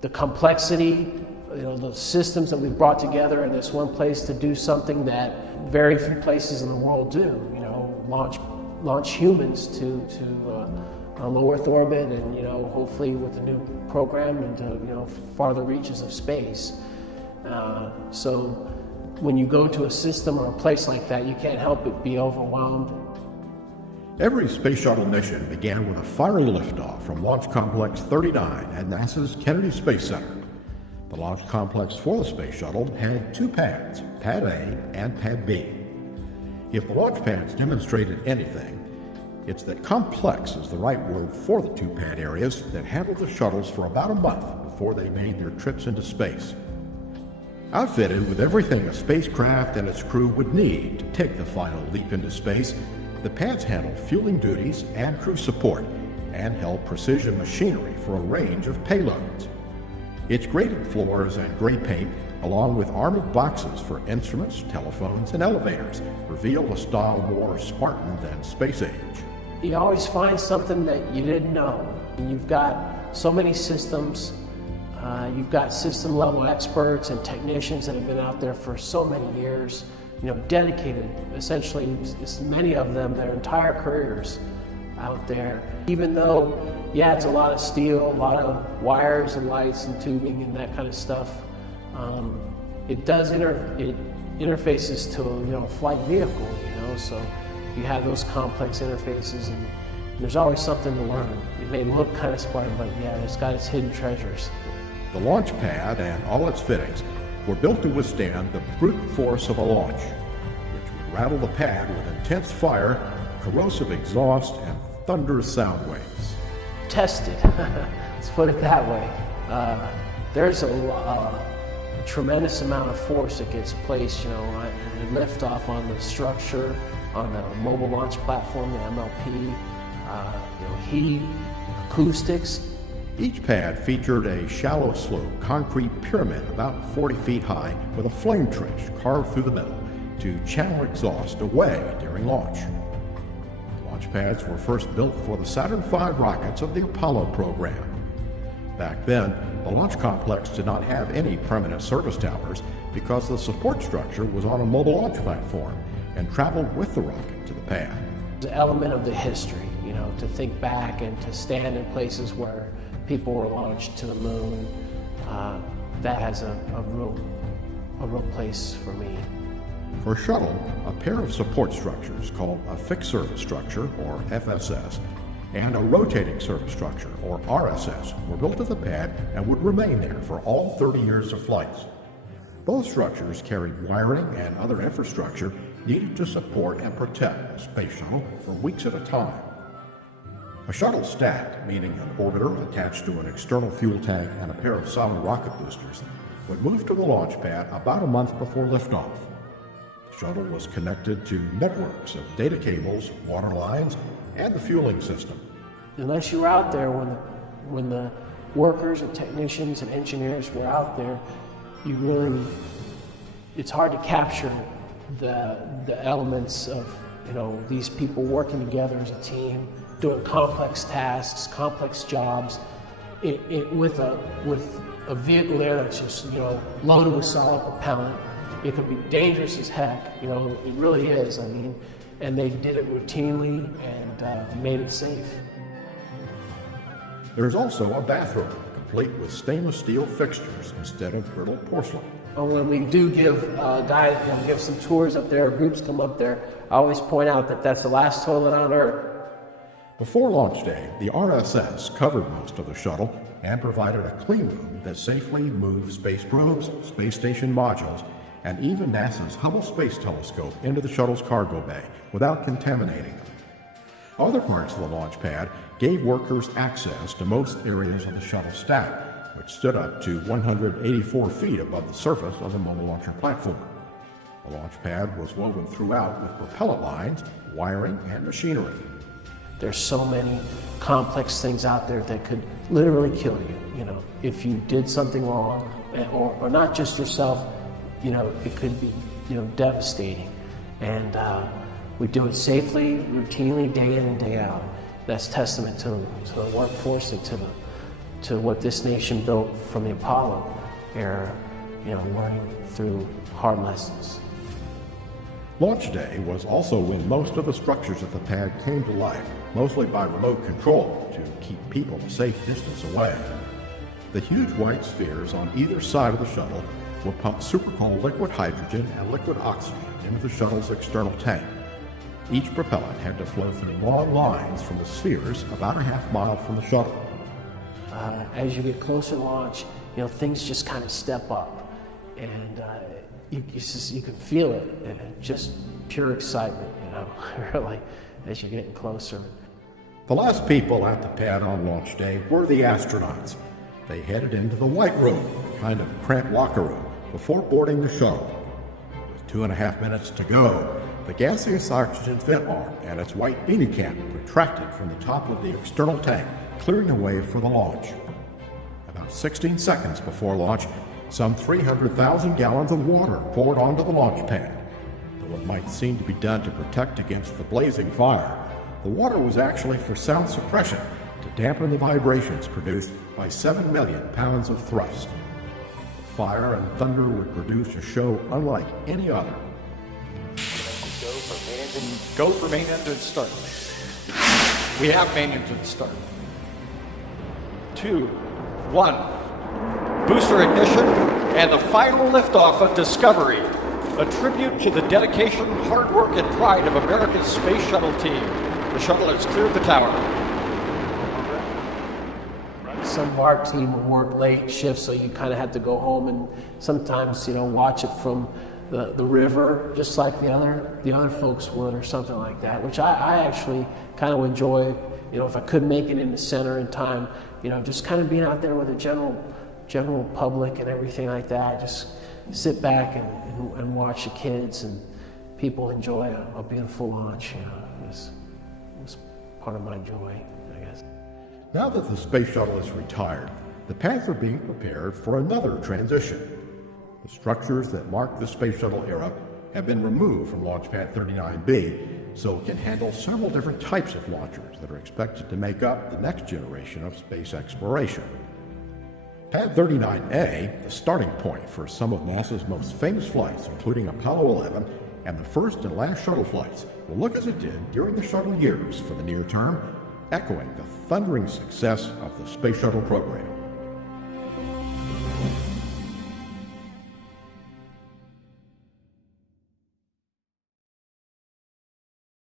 the complexity, the systems that we've brought together in this one place to do something that very few places in the world do. Launch humans to a low Earth orbit, and hopefully with the new program into farther reaches of space. So when you go to a system or a place like that, you can't help but be overwhelmed. Every space shuttle mission began with a fiery liftoff from Launch Complex 39 at NASA's Kennedy Space Center. The launch complex for the space shuttle had two pads, Pad A and Pad B. If the launch pads demonstrated anything, it's that complex is the right word for the two pad areas that handled the shuttles for about a month before they made their trips into space. Outfitted with everything a spacecraft and its crew would need to take the final leap into space, the pads handled fueling duties and crew support and held precision machinery for a range of payloads. Its graded floors and gray paint, along with armored boxes for instruments, telephones, and elevators, reveal a style more Spartan than space age. You always find something that you didn't know. You've got so many systems. You've got system level experts and technicians that have been out there for so many years, dedicated, essentially, many of them, their entire careers out there. Even though, it's a lot of steel, a lot of wires and lights and tubing and that kind of stuff, it does it interfaces to a flight vehicle, so you have those complex interfaces, and there's always something to learn. It may look kind of Spartan, but it's got its hidden treasures. The launch pad and all its fittings were built to withstand the brute force of a launch, which would rattle the pad with intense fire, corrosive exhaust, and thunderous sound waves. Tested, let's put it that way. There's a tremendous amount of force that gets placed, and liftoff on the structure, on the mobile launch platform, the MLP, heat, acoustics. Each pad featured a shallow slope concrete pyramid about 40 feet high with a flame trench carved through the middle to channel exhaust away during launch. Launch pads were first built for the Saturn V rockets of the Apollo program. Back then, the launch complex did not have any permanent service towers because the support structure was on a mobile launch platform and traveled with the rocket to the pad. It's an element of the history, to think back and to stand in places where people were launched to the moon. That has a real place for me. For Shuttle, a pair of support structures called a fixed service structure, or FSS, and a rotating service structure, or RSS, were built at the pad and would remain there for all 30 years of flights. Both structures carried wiring and other infrastructure needed to support and protect the space shuttle for weeks at a time. A shuttle stack, meaning an orbiter attached to an external fuel tank and a pair of solid rocket boosters, would move to the launch pad about a month before liftoff. The shuttle was connected to networks of data cables, water lines, and the fueling system. Unless you were out there when the workers and technicians and engineers were out there, it's hard to capture the elements of these people working together as a team, doing complex tasks, complex jobs, with a vehicle there that's just loaded with solid propellant. It could be dangerous as heck, it really is. And they did it routinely and made it safe. There's also a bathroom, complete with stainless steel fixtures instead of brittle porcelain. When we do give guys give some tours up there, groups come up there, I always point out that that's the last toilet on Earth. Before launch day, the RSS covered most of the shuttle and provided a clean room that safely moved space probes, space station modules, and even NASA's Hubble Space Telescope into the shuttle's cargo bay without contaminating them. Other parts of the launch pad gave workers access to most areas of the shuttle stack, which stood up to 184 feet above the surface of the mobile launcher platform. The launch pad was woven throughout with propellant lines, wiring, and machinery. There's so many complex things out there that could literally kill you, if you did something wrong, or not just yourself, it could be, devastating. And we do it safely, routinely, day in and day out. That's testament to the workforce and to to what this nation built from the Apollo era, learning through hard lessons. Launch day was also when most of the structures at the pad came to life, mostly by remote control to keep people a safe distance away. The huge white spheres on either side of the shuttle would pump supercold liquid hydrogen and liquid oxygen into the shuttle's external tank. Each propellant had to flow through long lines from the spheres about a half-mile from the shuttle. As you get closer to launch, things just kind of step up, and you can feel it, and just pure excitement, really, as you're getting closer. The last people at the pad on launch day were the astronauts. They headed into the white room, a kind of cramped locker room, before boarding the shuttle. With 2.5 minutes to go, the gaseous oxygen vent arm and its white beanie cap retracted from the top of the external tank, clearing the way for the launch. About 16 seconds before launch, some 300,000 gallons of water poured onto the launch pad. Though it might seem to be done to protect against the blazing fire, the water was actually for sound suppression to dampen the vibrations produced by 7 million pounds of thrust. The fire and thunder would produce a show unlike any other. Go for main engine start. We have main engine start. 2, 1. Booster ignition and the final liftoff of Discovery. A tribute to the dedication, hard work, and pride of America's Space Shuttle team. The shuttle has cleared the tower. Some of our team would work late shifts, so you kind of had to go home and sometimes, watch it from the river, just like the other folks would, or something like that, which I actually kind of enjoy. If I could make it in the center in time, just kind of being out there with the general public and everything like that. Just sit back and watch the kids and people enjoy a beautiful launch. It was part of my joy, I guess. Now that the space shuttle is retired, the pads are being prepared for another transition. The structures that mark the space shuttle era have been removed from Launch Pad 39B, so it can handle several different types of launchers that are expected to make up the next generation of space exploration. Pad 39A, the starting point for some of NASA's most famous flights, including Apollo 11 and the first and last shuttle flights, will look as it did during the shuttle years for the near term, echoing the thundering success of the space shuttle program.